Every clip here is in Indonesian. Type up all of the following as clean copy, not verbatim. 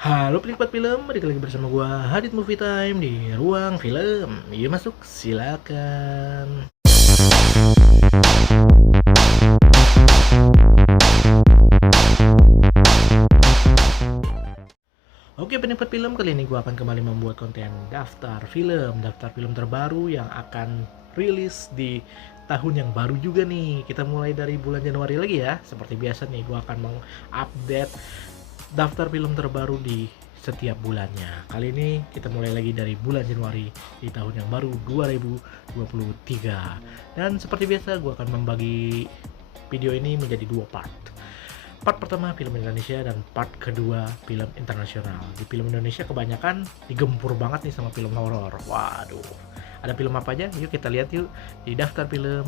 Halo penikmat film, balik lagi bersama gua Hadit Movie Time di ruang film. Yuk masuk, silakan. Oke penikmat film, kali ini gua akan kembali membuat konten daftar film terbaru yang akan rilis di tahun yang baru juga nih. Kita mulai dari bulan Januari lagi ya. Seperti biasa nih, gua akan mengupdate daftar film terbaru di setiap bulannya. Kali ini kita mulai lagi dari bulan Januari di tahun yang baru 2023. Dan seperti biasa gue akan membagi video ini menjadi dua part. Part pertama film Indonesia dan part kedua film internasional. Di film Indonesia kebanyakan digempur banget nih sama film horor. Waduh, ada film apa aja? Yuk kita lihat yuk di daftar film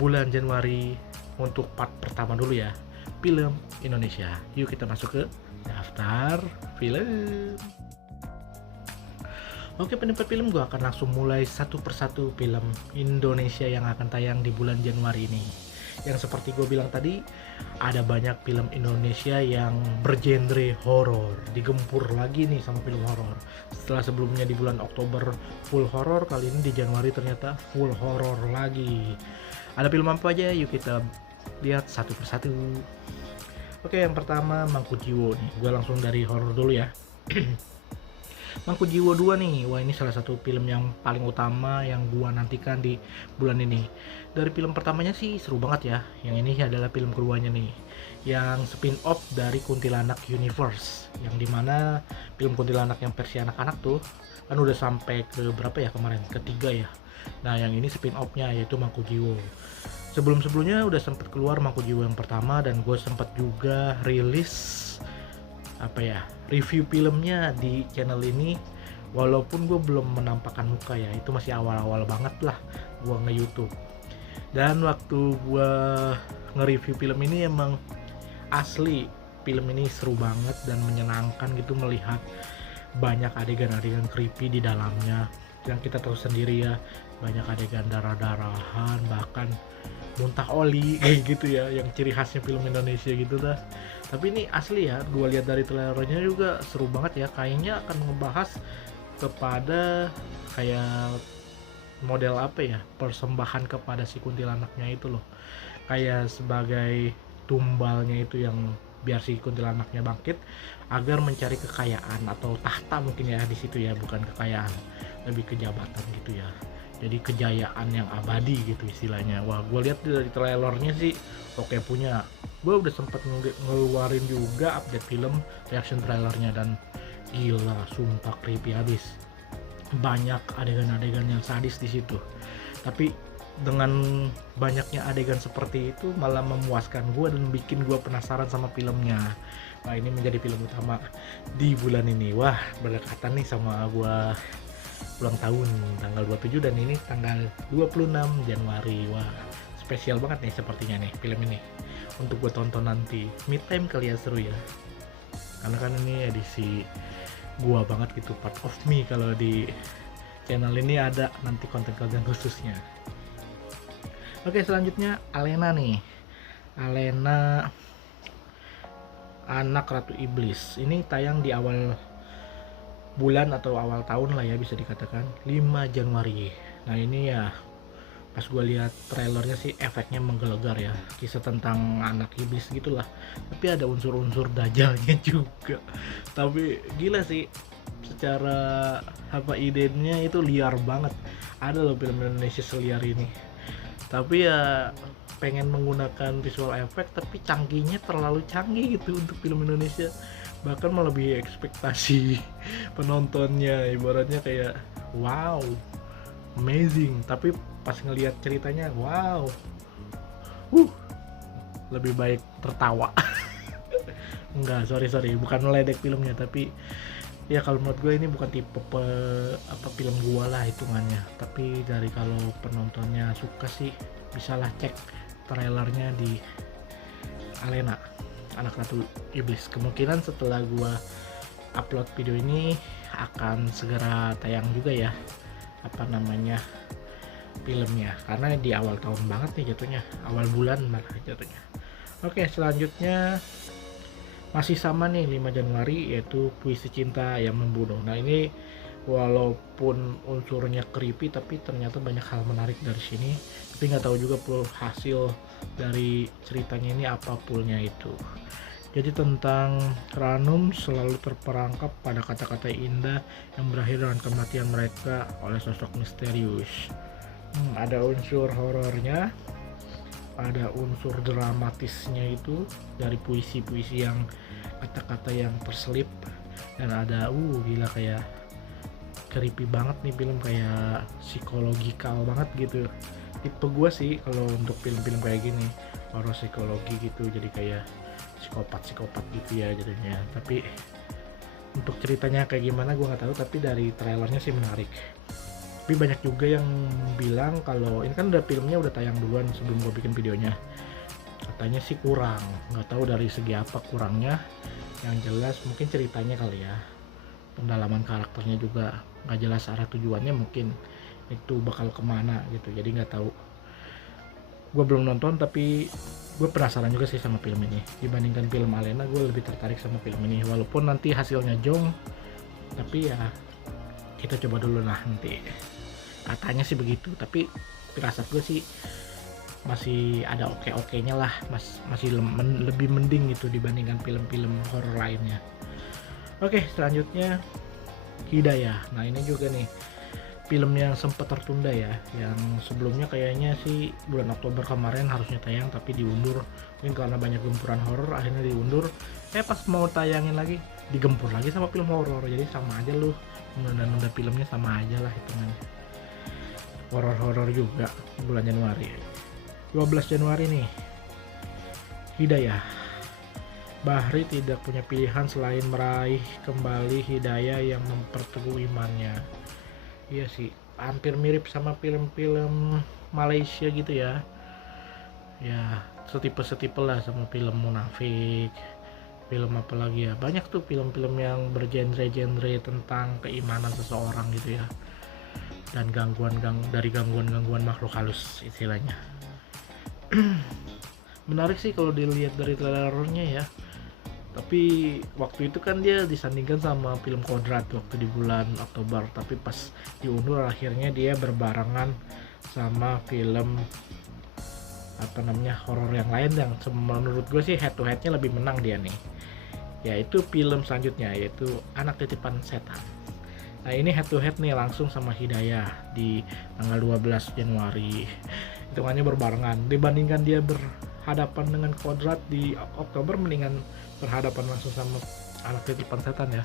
bulan Januari untuk part pertama dulu ya. Film Indonesia. Yuk kita masuk ke daftar film. Oke penikmat film, gue akan langsung mulai satu persatu film Indonesia yang akan tayang di bulan Januari ini. Yang seperti gue bilang tadi, ada banyak film Indonesia yang bergenre horor, digempur lagi nih sama film horor. Setelah sebelumnya di bulan Oktober full horor, kali ini di Januari ternyata full horor lagi. Ada film apa aja? Yuk kita lihat satu persatu. Oke, yang pertama Mangkujiwo nih. Gue langsung dari horor dulu ya. Mangkujiwo 2 nih. Wah, ini salah satu film yang paling utama yang gue nantikan di bulan ini. Dari film pertamanya sih seru banget ya. Yang ini adalah film keduanya nih. Yang spin-off dari Kuntilanak Universe. Yang dimana film Kuntilanak yang versi anak-anak tuh kan udah sampai ke berapa ya kemarin? Ketiga ya. Nah, yang ini spin-off-nya yaitu Mangkujiwo. Sebelum-sebelumnya udah sempet keluar Mangkujiwo yang pertama, dan gue sempet juga rilis review filmnya di channel ini, walaupun gue belum menampakkan muka ya, itu masih awal-awal banget lah gue nge-YouTube. Dan waktu gue nge-review film ini emang asli film ini seru banget dan menyenangkan gitu, melihat banyak adegan-adegan creepy di dalamnya. Yang kita tahu sendiri ya, banyak adegan darah-darahan, bahkan muntah oli kayak gitu ya, yang ciri khasnya film Indonesia gitu dah. Tapi ini asli ya, gue lihat dari trailernya juga seru banget ya, kayaknya akan ngebahas kepada kayak model persembahan kepada si kuntilanaknya itu loh, kayak sebagai tumbalnya itu, yang biar si kuntilanaknya bangkit agar mencari kekayaan atau tahta mungkin ya di situ ya, bukan kekayaan, lebih ke jabatan gitu ya, jadi kejayaan yang abadi gitu istilahnya. Wah, gue lihat dari trailernya sih oke punya. Gue udah sempet ngeluarin juga update film reaction trailernya, dan gila sumpah creepy habis. Banyak adegan-adegan yang sadis di situ. Tapi dengan banyaknya adegan seperti itu malah memuaskan gue dan bikin gue penasaran sama filmnya. Wah, ini menjadi film utama di bulan ini. Wah, berdekatan nih sama gue ulang tahun tanggal 27, dan ini tanggal 26 Januari. Wah, spesial banget nih sepertinya nih film ini untuk gue tonton nanti. Mid time kali ya, seru ya, karena kan ini edisi gua banget gitu, part of me. Kalau di channel ini ada nanti konten-konten khususnya. Oke, selanjutnya Alena nih. Alena Anak Ratu Iblis. Ini tayang di awal bulan atau awal tahun lah ya, bisa dikatakan 5 Januari. Nah, ini ya pas gue lihat trailernya sih efeknya menggelegar ya, kisah tentang anak iblis gitulah, tapi ada unsur-unsur dajalnya juga. Tapi gila sih, secara idenya itu liar banget. Ada loh film Indonesia seliar ini, tapi ya pengen menggunakan visual effect, tapi canggihnya terlalu canggih gitu untuk film Indonesia, bahkan melebihi ekspektasi penontonnya. Ibaratnya kayak wow, amazing, tapi pas ngelihat ceritanya wow, lebih baik tertawa. Enggak, sorry, bukan meledek filmnya, tapi ya kalau menurut gue ini bukan tipe film gue lah hitungannya. Tapi dari kalau penontonnya suka sih, bisalah cek trailernya di Alena Anak Ratu Iblis. Kemungkinan setelah gue upload video ini akan segera tayang juga ya filmnya, karena di awal tahun banget nih jatuhnya, awal bulan malah jatuhnya. Oke, selanjutnya Masih sama nih 5 Januari, yaitu Puisi Cinta yang Membunuh. Nah ini walaupun unsurnya creepy tapi ternyata banyak hal menarik dari sini, tapi nggak tahu juga hasil dari ceritanya ini apa pulnya itu. Jadi tentang Ranum selalu terperangkap pada kata-kata indah yang berakhir dengan kematian mereka oleh sosok misterius. Ada unsur horornya, ada unsur dramatisnya itu dari puisi-puisi yang kata-kata yang terselip, dan ada gila kayak creepy banget nih film, kayak psikologikal banget gitu. Tipe gue sih kalau untuk film-film kayak gini, horor psikologi gitu, jadi kayak psikopat gitu ya jadinya. Tapi untuk ceritanya kayak gimana gue nggak tahu, tapi dari trailernya sih menarik. Tapi banyak juga yang bilang kalau ini kan udah filmnya udah tayang duluan sebelum gue bikin videonya, katanya sih kurang. Nggak tahu dari segi apa kurangnya, yang jelas mungkin ceritanya kali ya, pendalaman karakternya juga nggak jelas arah tujuannya, mungkin itu bakal kemana gitu. Jadi nggak tahu, gue belum nonton, tapi gue penasaran juga sih sama film ini. Dibandingkan film Alena, gue lebih tertarik sama film ini, walaupun nanti hasilnya jong, tapi ya kita coba dulu lah nanti. Katanya sih begitu, tapi firasat gue sih masih ada oke-okenya lah, masih lebih mending gitu dibandingkan film-film horor lainnya. Oke, selanjutnya Hidayah. Nah ini juga nih film yang sempat tertunda ya, yang sebelumnya kayaknya sih bulan Oktober kemarin harusnya tayang tapi diundur, mungkin karena banyak gempuran horor akhirnya diundur. Pas mau tayangin lagi digempur lagi sama film horor, jadi sama aja lu nunda filmnya, sama aja lah hitungannya. Horor juga bulan Januari. 12 Januari nih, Hidayah. Bahri tidak punya pilihan selain meraih kembali Hidayah yang memperteguh imannya. Iya sih, hampir mirip sama film-film Malaysia gitu ya. Ya, setipe-setipe lah sama film Munafik. Film apa lagi ya? Banyak tuh film-film yang bergenre-genre tentang keimanan seseorang gitu ya. Dan gangguan-gangguan makhluk halus istilahnya. Menarik sih kalau dilihat dari trailernya ya. Tapi waktu itu kan dia disandingkan sama film Kodrat waktu di bulan Oktober, tapi pas diundur akhirnya dia berbarengan sama film horor yang lain yang menurut gue sih head to headnya lebih menang dia nih, yaitu film selanjutnya, yaitu Anak Titipan Setan. Nah ini head to head nih langsung sama Hidayah di tanggal 12 Januari, hitungannya berbarengan. Dibandingkan dia berhadapan dengan Kodrat di Oktober, mendingan berhadapan langsung sama Anak Titipan Setan ya.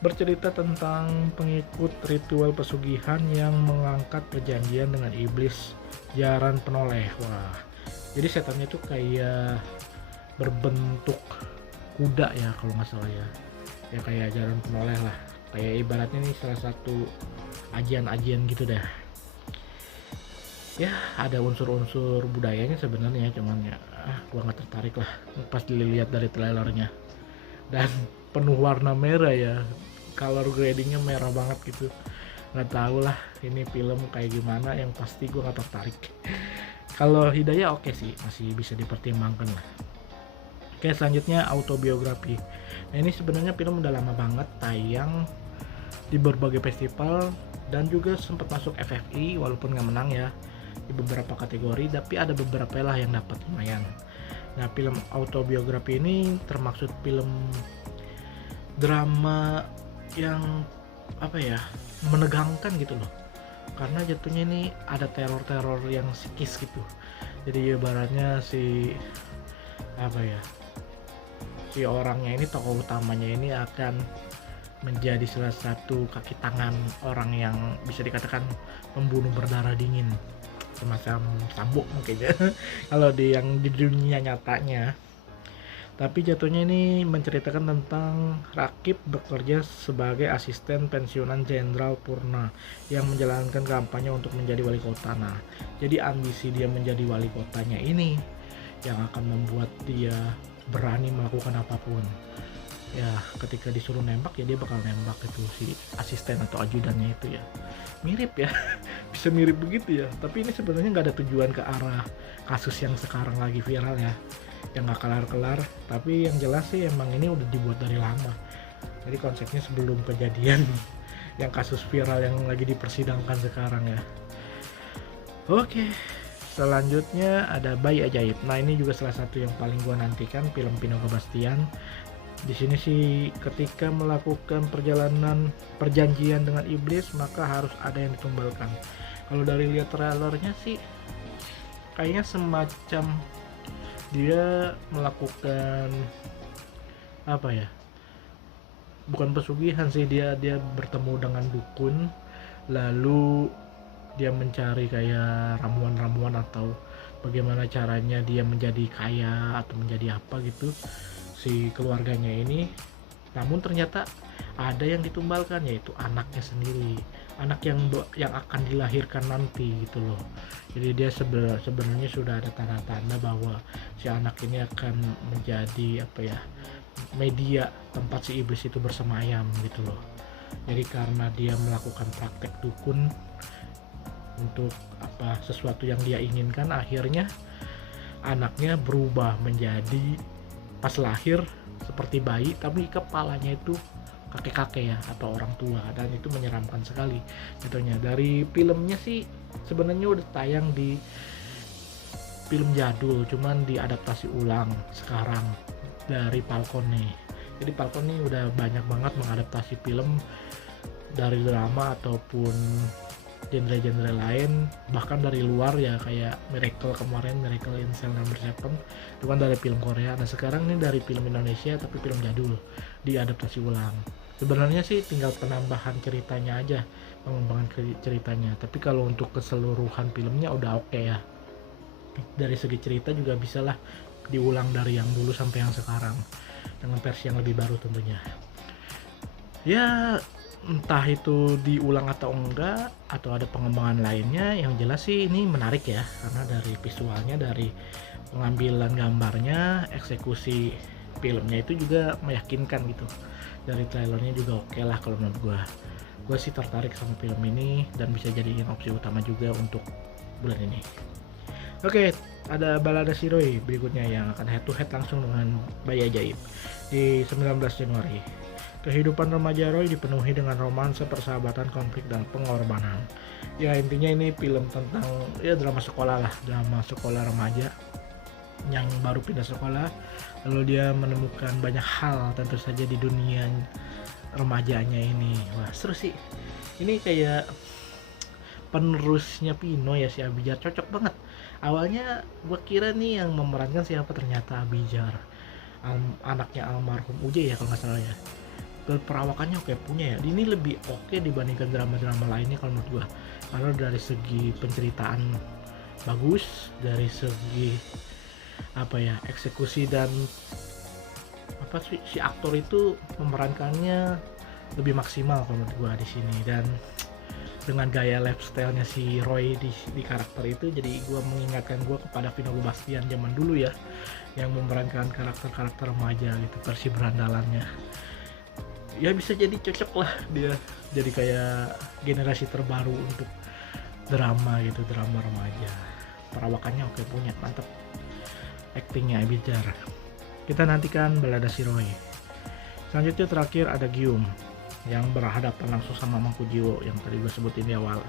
Bercerita tentang pengikut ritual pesugihan yang mengangkat perjanjian dengan iblis Jaran Penoleh. Wah, jadi setannya tuh kayak berbentuk kuda ya kalau nggak salah ya. Ya kayak Jaran Penoleh lah. Kayak ibaratnya nih salah satu ajian-ajian gitu dah. Ya ada unsur-unsur budayanya sebenarnya, cuman ya gua nggak tertarik lah pas dilihat dari trailernya. Dan penuh warna merah ya, color gradingnya merah banget gitu. Nggak tahu lah ini film kayak gimana, yang pasti gua nggak tertarik. Kalau Hidayah oke sih, masih bisa dipertimbangkan lah. Oke, selanjutnya Autobiografi. Nah ini sebenarnya film udah lama banget tayang di berbagai festival dan juga sempat masuk FFI walaupun nggak menang ya di beberapa kategori, tapi ada beberapa lah yang dapat lumayan. Nah film Autobiografi ini termaksud film drama yang menegangkan gitu loh, karena jatuhnya ini ada teror yang psikis gitu. Jadi ibaratnya si orangnya ini, tokoh utamanya ini akan menjadi salah satu kaki tangan orang yang bisa dikatakan pembunuh berdarah dingin, semacam Sambo mungkin ya kalau di dunia nyatanya. Tapi jatuhnya ini menceritakan tentang Rakib bekerja sebagai asisten pensiunan Jenderal Purna yang menjalankan kampanye untuk menjadi wali kota. Nah, jadi ambisi dia menjadi wali kotanya ini yang akan membuat dia berani melakukan apapun. Ya, ketika disuruh nembak ya dia bakal nembak itu si asisten atau ajudannya itu ya. Mirip ya, bisa mirip begitu ya. Tapi ini sebenarnya nggak ada tujuan ke arah kasus yang sekarang lagi viral ya. yang nggak kelar-kelar. Tapi yang jelas sih emang ini udah dibuat dari lama, jadi konsepnya sebelum kejadian yang kasus viral yang lagi dipersidangkan sekarang ya. Oke, selanjutnya ada Bayi Ajaib. Nah ini juga salah satu yang paling gua nantikan, film Vino Bastian. Di sini sih ketika melakukan perjanjian dengan iblis maka harus ada yang ditumbalkan. Kalau dari lihat trailernya sih kayaknya semacam dia melakukan apa ya? Bukan pesugihan sih, dia bertemu dengan dukun, lalu dia mencari kayak ramuan-ramuan atau bagaimana caranya dia menjadi kaya atau menjadi apa gitu si keluarganya ini. Namun ternyata ada yang ditumbalkan, yaitu anaknya sendiri, anak yang akan dilahirkan nanti gitu loh. Jadi dia sebenarnya sudah ada tanda-tanda bahwa si anak ini akan menjadi apa ya, media tempat si iblis itu bersemayam gitu loh. Jadi karena dia melakukan praktek dukun untuk apa sesuatu yang dia inginkan, akhirnya anaknya berubah menjadi pas lahir seperti bayi tapi kepalanya itu kakek-kakek ya atau orang tua, dan itu menyeramkan sekali contohnya. Dari filmnya sih sebenarnya udah tayang di film jadul, cuman diadaptasi ulang sekarang dari Falcone. Jadi Falcone udah banyak banget mengadaptasi film dari drama ataupun genre-genre lain, bahkan dari luar ya, kayak Miracle kemarin, Miracle in Cell Number 7 itu kan dari film Korea. Nah sekarang ini dari film Indonesia tapi film jadul diadaptasi ulang. Sebenarnya sih tinggal penambahan ceritanya aja, pengembangan ceritanya, tapi kalau untuk keseluruhan filmnya udah oke ya. Dari segi cerita juga bisa lah diulang dari yang dulu sampai yang sekarang dengan versi yang lebih baru tentunya ya. Entah itu diulang atau enggak atau ada pengembangan lainnya, yang jelas sih ini menarik ya, karena dari visualnya, dari pengambilan gambarnya, eksekusi filmnya itu juga meyakinkan gitu. Dari trailernya juga oke lah kalau menurut gue sih tertarik sama film ini dan bisa jadiin opsi utama juga untuk bulan ini. Oke, ada Balada Si Roy berikutnya yang akan head to head langsung dengan Bayi Ajaib di 19 Januari. Kehidupan remaja Roy dipenuhi dengan romansa, persahabatan, konflik, dan pengorbanan. Ya intinya ini film tentang ya drama sekolah lah, drama sekolah remaja yang baru pindah sekolah, lalu dia menemukan banyak hal tentu saja di dunia remajanya ini. Wah seru sih, ini kayak penerusnya Pino ya, si Abijar, cocok banget. Awalnya gue kira nih yang memerankan siapa, ternyata Abijar, anaknya almarhum Uje ya kalau nggak salah ya. Perawakannya oke punya ya, ini lebih oke dibandingkan drama-drama lainnya kalau menurut gua, karena dari segi penceritaan bagus, dari segi apa ya, eksekusi dan apa sih, si aktor itu memerankannya lebih maksimal kalau menurut gua di sini. Dan dengan gaya lifestyle-nya si Roy di karakter itu, jadi gua mengingatkan gua kepada Vino Bastian zaman dulu ya, yang memerankan karakter-karakter remaja gitu, versi berandalannya. Ya bisa jadi cocok lah dia jadi kayak generasi terbaru untuk drama gitu, drama remaja. Perawakannya oke punya, mantep. Aktingnya Abijar. Kita nantikan Balada Si Roy. Selanjutnya terakhir ada Gyum yang berhadapan langsung sama Mangku Jiwo yang tadi gue sebutin di awal.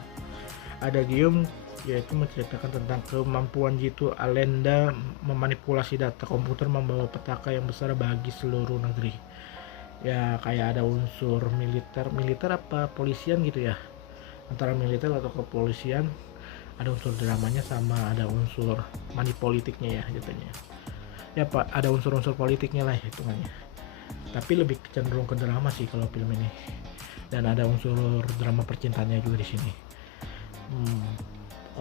Ada Gyum, yaitu menceritakan tentang kemampuan Jitu Alenda memanipulasi data komputer membawa petaka yang besar bagi seluruh negeri. Ya kayak ada unsur militer apa polisian gitu ya, antara militer atau kepolisian, ada unsur dramanya sama ada unsur manipolitiknya ya jatuhnya ya pak, ada unsur-unsur politiknya lah hitungannya, tapi lebih cenderung ke drama sih kalau film ini, dan ada unsur drama percintaannya juga di sini.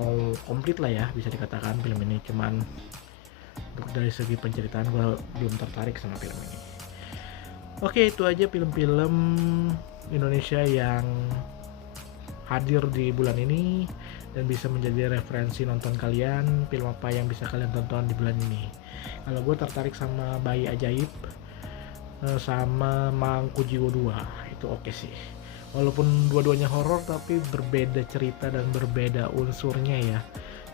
All komplit lah ya bisa dikatakan film ini, cuman untuk dari segi penceritaan gue belum tertarik sama film ini. Oke, itu aja film-film Indonesia yang hadir di bulan ini dan bisa menjadi referensi nonton kalian. Film apa yang bisa kalian tonton di bulan ini? Kalau gue tertarik sama Bayi Ajaib sama Mangku Jiwo 2, itu oke sih. Walaupun dua-duanya horor tapi berbeda cerita dan berbeda unsurnya ya.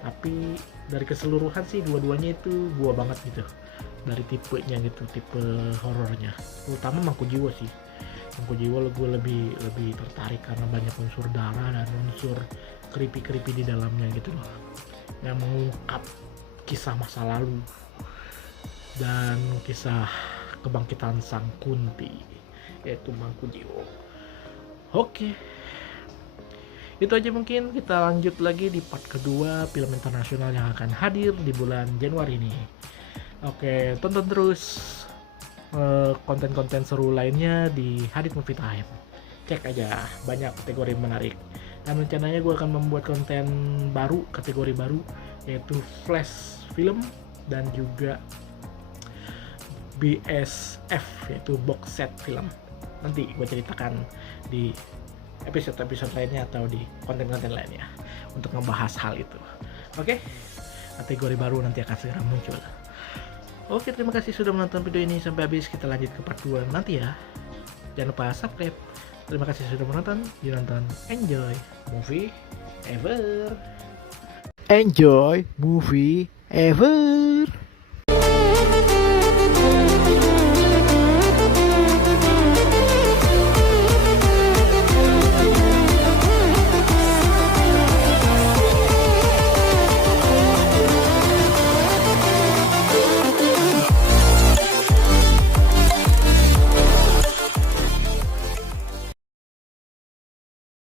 Tapi dari keseluruhan sih dua-duanya itu gua banget gitu. dari tipenya gitu, tipe horornya. Terutama Mangku Jiwa sih. Mangku Jiwa gue lebih tertarik karena banyak unsur darah dan unsur creepy di dalamnya gitu loh, yang mengungkap kisah masa lalu dan kisah kebangkitan Sang Kunti, yaitu Mangku Jiwo. Oke, itu aja, mungkin kita lanjut lagi di part kedua film internasional yang akan hadir di bulan Januari ini. Oke, tonton terus konten-konten seru lainnya di Hadit Movie Time. Cek aja, banyak kategori menarik. Dan rencananya gue akan membuat konten baru, kategori baru, yaitu flash film dan juga BSF, yaitu box set film. Nanti gue ceritakan di episode-episode lainnya atau di konten-konten lainnya untuk membahas hal itu. Oke, kategori baru nanti akan segera muncul. Oke, terima kasih sudah menonton video ini sampai habis. Kita lanjut ke part 2 nanti ya. Jangan lupa subscribe. Terima kasih sudah menonton. Ditonton, enjoy movie ever. Enjoy movie ever.